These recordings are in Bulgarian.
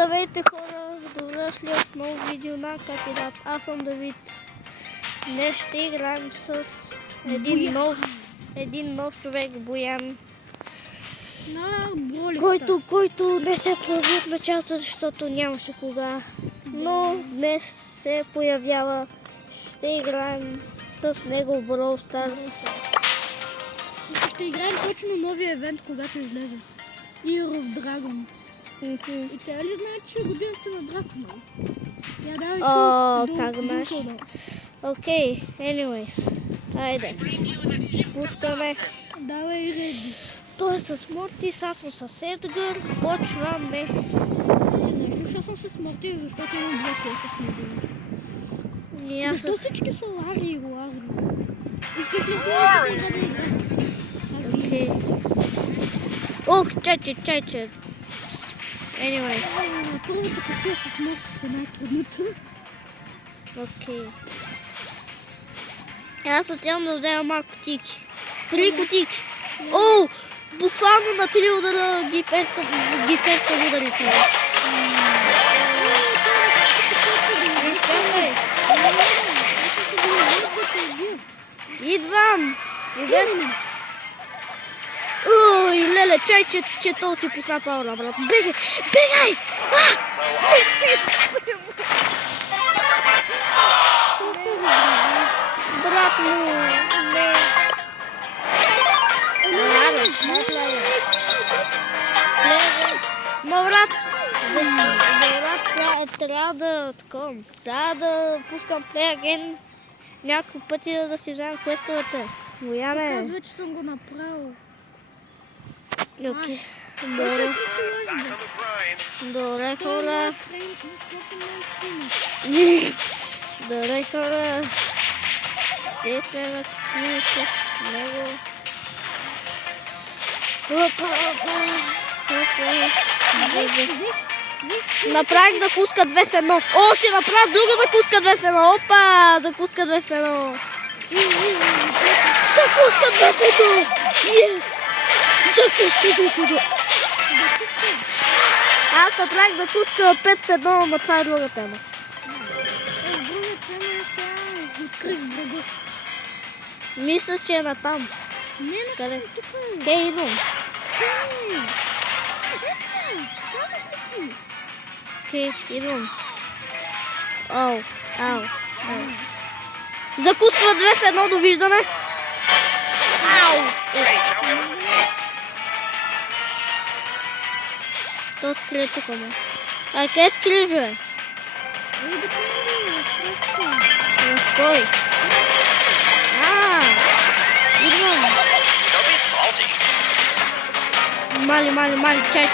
Здравейте хора, добре дошли в ново видео на Катират. Аз съм Давид. Днес ще играем с един нов човек, Боян, който не се появи от началото, защото нямаше кога. Но днес се появява. Ще играем с него в Brawl Stars. Ще играем точно новия евент, когато излезе. Year of Dragon. И тя ли знае, че е годината на дракона? Я давай как знаеш? Окей, anyways. Айде. Пускаме. Давай реди. Той е с Морти, аз съм с Едгар. Почваме. Ти знаеш ли, защо съм с Морти? Защото имам две кола с него. Защо всички са Лари и Лари? Искаш ли следващата игра да игра с теб? Аз ги имам. Ох, чай. Anyways. Първата кутия с Морти са най-трудната. Окей. Аз отивам да взема малко кутийки. Три кутийки. О, буквално на 3 удара ги перкам ударите. Идвам. Ой, леле, чай, че то си пусна пауъра, брат. Бегай! Брат му, не. Брат, трябва да пускам play again няколко пъти, да си вземем квестовете. Бояне. Казва, че съм го направил. Окей. Добре, хора. Добре, хора. Те сме на кутии с него. Направих закуска 2 в 1. О, ще направя друга закуска 2 в 1. Опа, закуска 2 в 1. Закуска 2 в 1. Yes! Закуска 2 в 1. Аз направих закуска 5 в 1, но това е друга тема. Друга тема е сега открих врага. Мисля, че е натам. Не, къде? Тук е. Къде идвам? Казах ли ти? Окей, идвам. Ау. Закуска 2 в 1, довиждане. Ау! То скрие тук, ме. Къде скриеш, бе? В кой? Идвам. Мали, чай,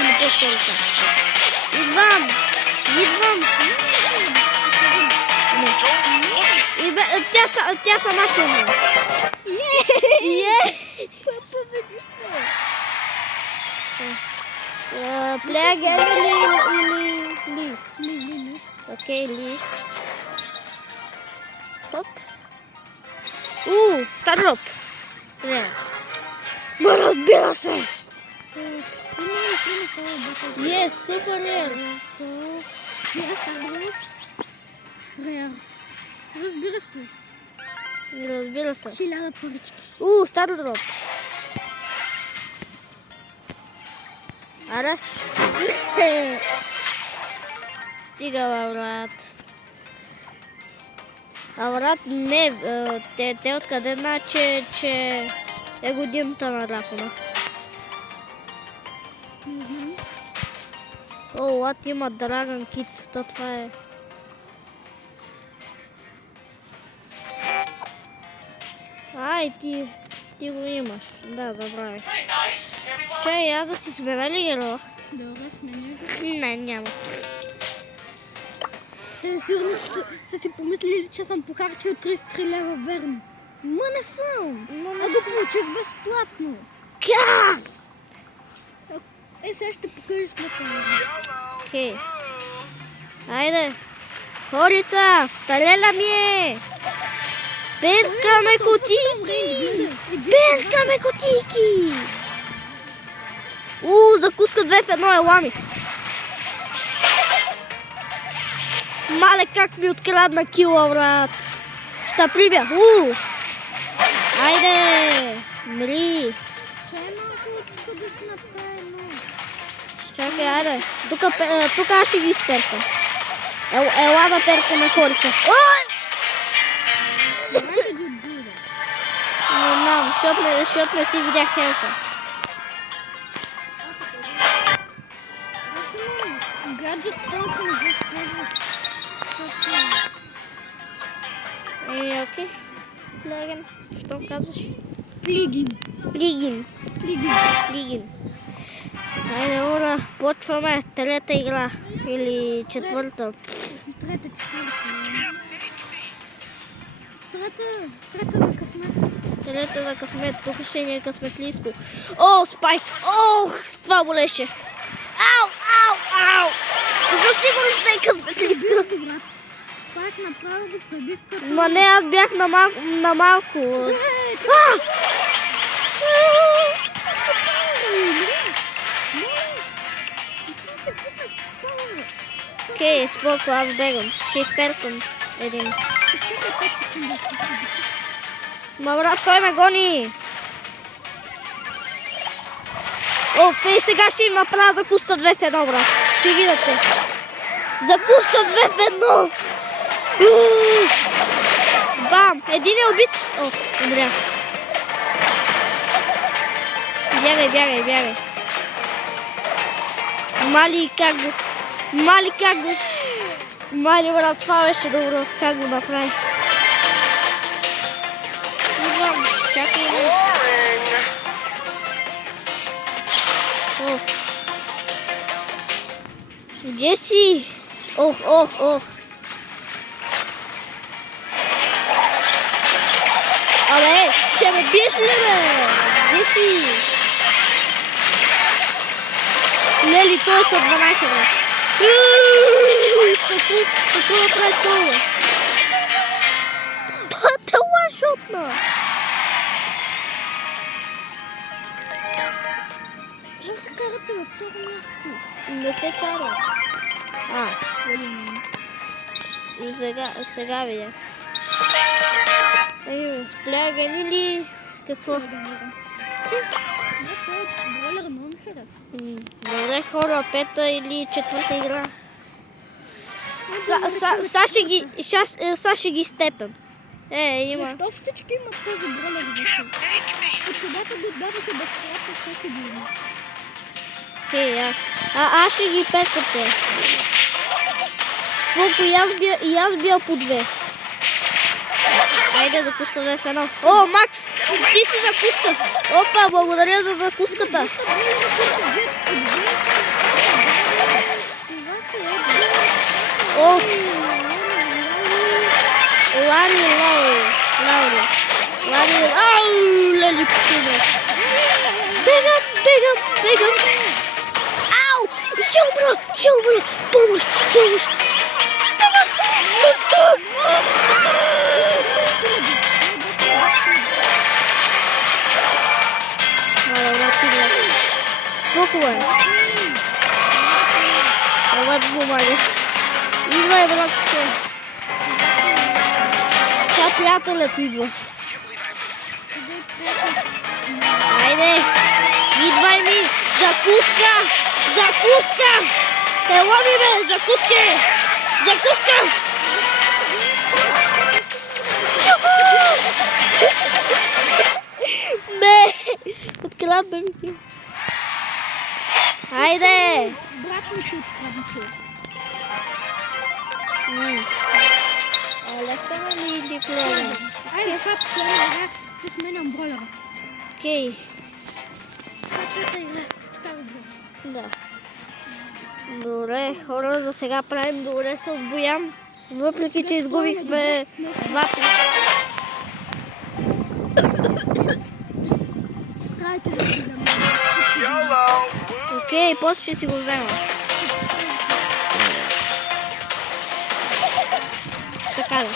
или по-скоро чай. Идвам. Тя сама ще умре. Play again или leave? Окей, leave. Топ. Старлоп. Ма разбира се. Супер рер. Разбира се. 1000 парички. Старлоп. Аре. Стига, брат. Брат, не. Те откъде знаят, че е годината на дракона? Лад има Dragon Kit, то това е. Ти го имаш. Да, забравих. Чай, аз да си смена ли героя? Добре, сменя го. Не, няма. Те сигурно са си помислили, че съм похарчил 33 лева, верно. Ма не съм. А го получих безплатно. Как? Сега ще покажа сметка. Окей. Айде. Хорица, стаlela ми е. Перкаме кутийки! Перкаме кутийки! Закуска 2 в 1 е лами. Мале, как ми открадна кила, брат. Ще прибя. Айде. Мри. Ще е малко тук да си направи едно. Чакай, айде. Тук аз ще ги изперкам. Ела да перкаме хората. Давай да ги отбира. Не знам, защото не си видях хелфа. Аз имам гаджет, само че не го използвам. Окей. Плеген. Що казваш? Плигин. Плигин. Плигин. Айде, ура, почваме трета игра. Или четвърта. Трета, Трета за късмет. Трета за късмет. Тук ще ни е късметлийско. О, спайк! Ох, това болеше. Ау! За сигурност не е късметлийско. Брат. Пак направо го пребих като... Ма не, аз бях на малко. Окей, споко, аз бегам. Ще изперкам един. Ма брат, той ме гони. И сега ще им направя закуска 2 в 1, брат. Ще видите. Закуска 2 в 1. Бам! Един е убит. Умря. Бягай. Мали, как го? Мали, брат, това беше добро. Как го направи? Идвам. Чакай. Джеси! Ох! Абе, ще ме биеш ли, бе? Джеси! Лели, той са 12, бе. Какво направи това? Те лашотна! Защо се карате във второ място? Не се кара. Сега видя. Спляган или какво? Бройлер много ми хареса. Добре, хора, пета или четвърта игра. Сега ще ги степем. Има. Защо всички имат този бройлер вече? От когато го даваха безплатно всеки ден. Аз ще ги пекам те. Споко, и аз бия по 2. Айде, закускаме в 1. О, Макс! Ти си закуска! Опа, благодаря за закуската. Ох! Лали. Ау, лели, пустиме. Бегам. Ау! Ще умра! Помощ! Спокойно. Ела да помагаш. Идвай, братче. Сега приятелят идва. Айде. Идвай ми. Закуска. Ела ми, бе. Закуска. Не. Открадна ми. Айде. Брат ми ще открадна. Лехтаме ли или племе? Айде, това последна игра се сменям бройлера. Окей. Това трета игра. Така го броя. Да. Добре, хора, за сега правим добре с Боян. Въпреки, че изгубихме 2 пъти. Трябвайте да си вземем. Окей, после ще си го взема. Така да.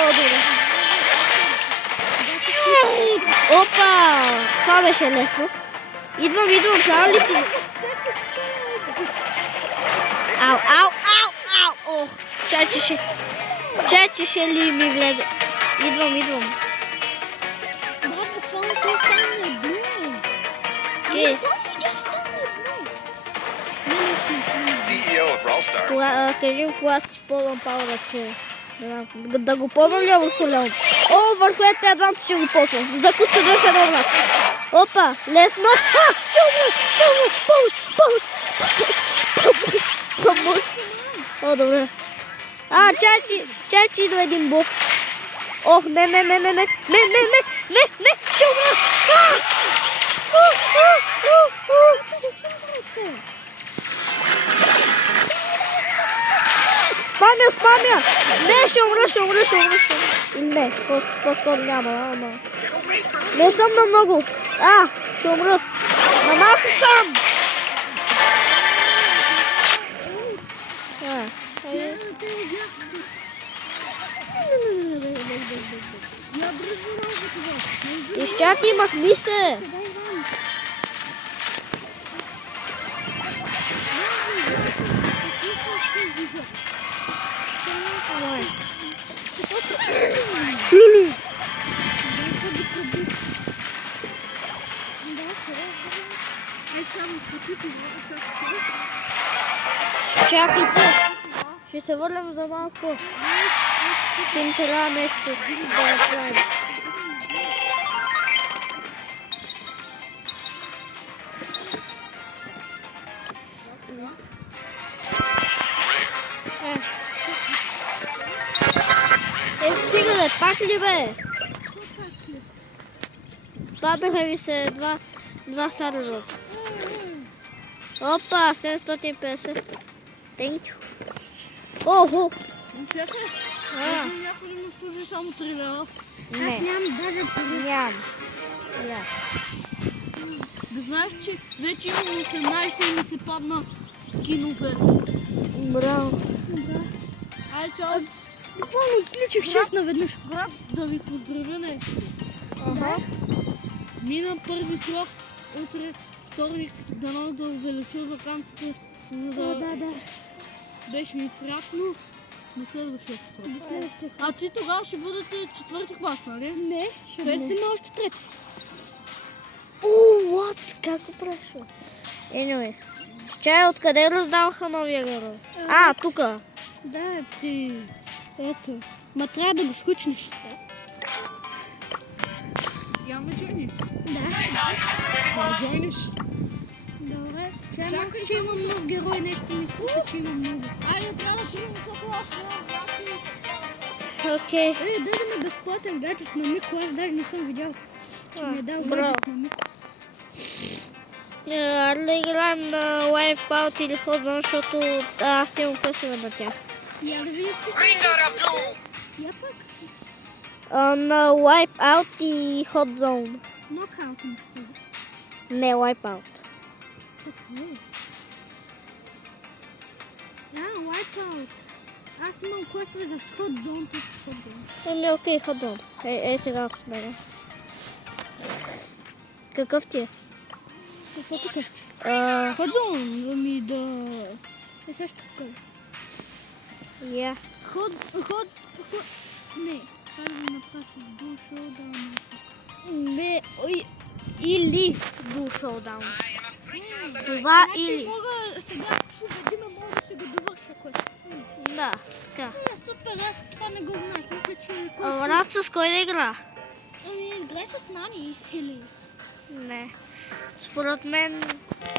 О, добре. Това беше лесно. Идвам, трябва ли ти? Ау. Ох, чачеше ли ми влезе? Идвам. Брат, буквално той стана на едно. Че? Той видях стана на едно. Не си стана. CEO of Brawl Stars. Кажи кога си ползвам пауза, че... Да го ползвам ли върху Леон? О, върху тези двамата ще го ползвам. Закуска 2 в 1, брат. Опа, лесно. Шумно, помощ. О, добре. Чачи идва един буф. Ох, не, ще умра. Спамя. Не, ще умра. Или не, по-скоро няма, ама. Не съм на много. Ще умра. На малко съм. Изчакай, махни се. Лулу. Чакайте. Ще се върнем за малко. Ще им трябва нещо да направим. Стига да пак ли бе? Паднаха ви се два стара рота. Опа, 750. Тенчо. Охо! Момчета, някой ли ми служи само 3 лева? Не. Аз нямам даже пари. Нямам. Да знаеш, че вече имам 18 и ми се падна скинове. Браво. Ай, чао. Буквално отключих 6 наведнъж. Брат, да ви поздравя нещо. Мина първи срок, утре вторник, дано да увелича ваканцията, за да... Беше ми приятно на следващия срок. А ти тогава ще бъдете 4-ти клас, нали? Не, ще бъдем още 3-ти. What? Как го прошла? Anyways. Чай, откъде раздаваха новия герой? Тука. Да, при... Ето. Ма трябва да го скучнеш. Я ме джойни. Да. Да джойниш. Добре. Чакай, че имам нов герой, нещо ми спуса, че имам много. Айде, трябва да приема, защото аз Окей. дай да ме безплатен гаджет на Мико, аз даже не съм видял, че ми е дал гаджет на Мико. Да играем на Wipeout или Hotzone, защото аз имам късове на тях. Я да видите. Я пък. На Wipeout и Hotzone. Нокаут ми. Не, Wipeout. Какво е? Wipeout. Аз имам квестове за Hotzone, тук Hotzone. Окей, Hotzone. Сега сменя. Какъв ти е? Какво такъв си? Hotzone. Ами да... също така. Я. Не. Това да направя с Dual Showdown. Не, или Dual Showdown. Това или. Мога сега, ако победиме, мога да се го довърша квест. Да, така. Супер, аз това не го знаех. Мисля, че... Брат, с кой да игра? Играй с Нани или... Не. Според мен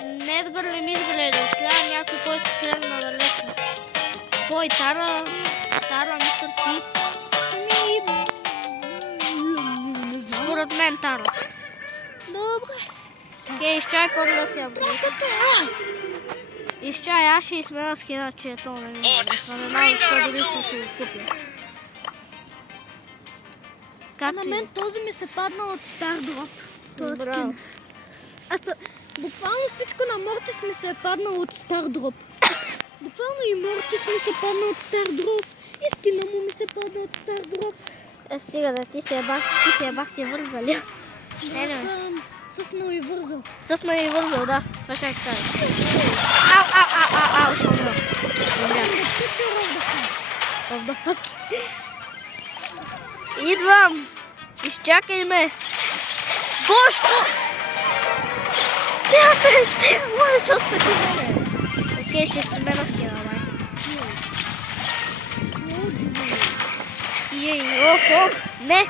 не Едгар не ми изглежда. Трябва някой, който стреля надалече. Кой? Тара, мистер Пи? Според мен Тара. Добре. Окей, изчай първо да си я бъде. Изчай, аз ще измена скина, че е то не ми. Не знам, защо дори съм си го купил. На мен този ми се падна от стар дроп. Този скин. Буквално всичко на Мортис ми се е паднал от стар дроп. Буквално и Мортис ми се падна от стар дроп. И скина му ми се падна от стар дроп. Стига да ти се ебах, ти е вързали. Цъфнал и вързал. Цъфна и вързал, да. Това ще я кажа. Ау, ще умра. Умря. В да път. Идвам. Изчакай ме. Гошко! Те, можеш да отпети мене. Окей, ще смена скина, май. Ей, ох. Не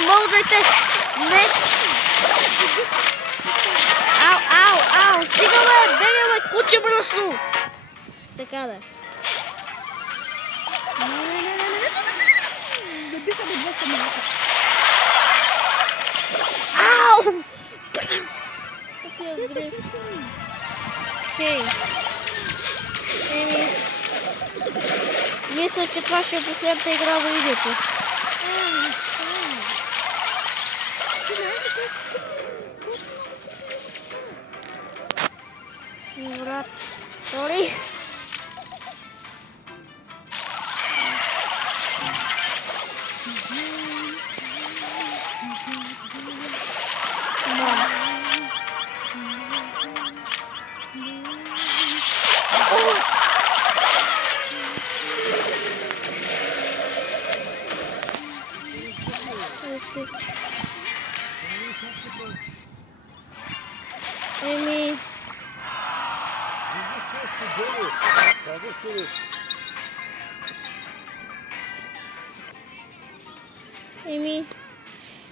мога. Не. Ау, стига бе, бегай бе, куче мръсно. Така да е. Да биха до 200 минути. Ау! Те са причини. Окей. Мисля, че това ще е последната игра за видеото. Брат, сори.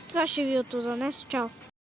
Това ще е видеото за днес. Чао!